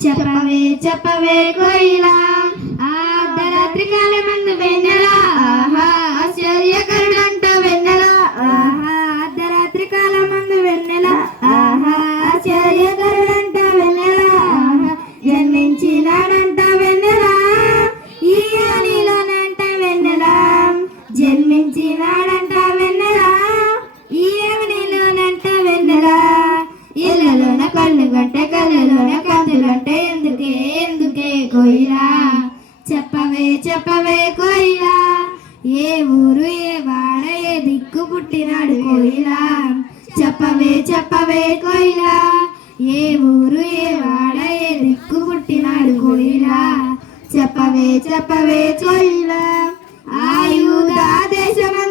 చెప్పవే చెప్పవే కోయిలా ఆ అర్ధరాత్రి కాలమందు వెన్నెలా. కోయిలా చెప్పవే చెప్పవే కోయిలా ఏ ఊరు ఏ వాడ ఏ దిక్కు పుట్టినాడు కోయిలా చెప్పవే చెప్పవే కోయిలా ఏ ఊరు ఏ వాడ ఏ దిక్కు పుట్టినాడు కోయిలా చెప్పవే చెప్పవే కోయిలా ఆయుధ దేశమంతా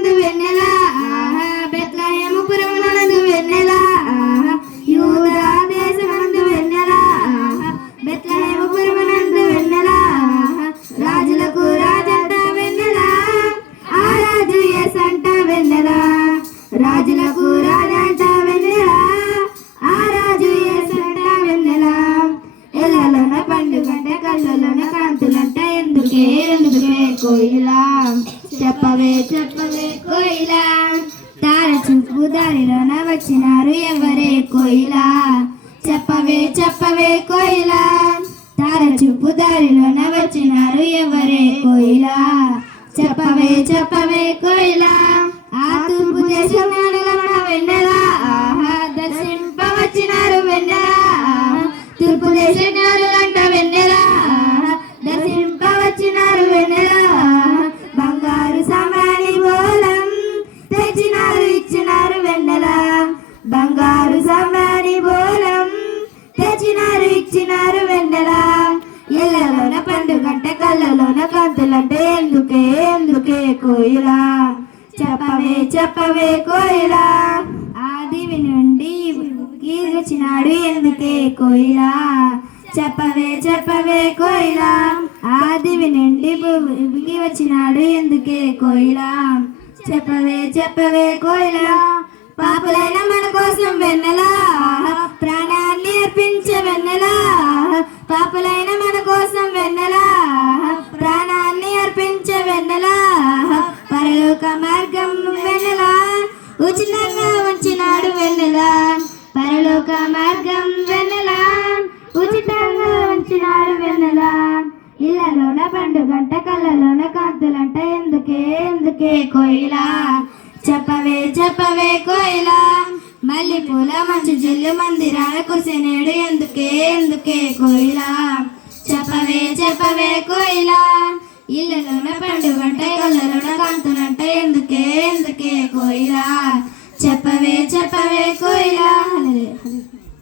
ఎందుకే కోయిలా చెప్పవే చెప్పవే కోయిలా తార చూపు దారిలోన వచ్చినారు ఎవరే కోయిలా చెప్పవే చెప్పవే కోయిలా తార చూపు దారిలోన వచ్చినారు ఎవరే కోయిలా చెప్పవే చెప్పవే కోయిలా ఆ తూర్పు దేశం వెన్నెలా. ఆహా దర్శింప వచ్చినారు వెన్నెలా. ఆహా తూర్పు దేశం కళ్ళలోన ఎందుకే ఎందుకే కోయిలా? చెప్పవే చెప్పవే కోయిలా? ఆదివి నుండి వచ్చినాడు ఎందుకే కోయిలా? చెప్పవే చెప్పవే కోయిలా? ఆదివి నుండి భూమికి వచ్చినాడు ఎందుకే కోయిలా? చెప్పవే చెప్పవే కోయిలా? పాపలైన మన కోసం వెన్నెలా మార్గం వెన్నెలా? ఉచితంగా ఉంచినాడు వెన్నెలా? పరలోక మార్గం వెన్నెలా? ఉచితంగా ఉంచినాడు వెన్నెలా? ఇళ్ళలోన పండుగంట కళ్ళలోన కాంతులంట ఎందుకే ఎందుకే కోయిలా? చెప్పవే చెప్పవే కోయిలా? మళ్ళీ పూల మంచి జిల్లు మందిరాల కురిసినేడు ఎందుకే ఎందుకే కోయిలా? చెప్పవే చెప్పవే కోయిలా? ఇళ్ళలోన పండుగంట కళ్ళలోన కాంతునంటే ఎందుకే ఎందుకే కోయిలా? చెప్పవే చెప్పవే కోయిలా?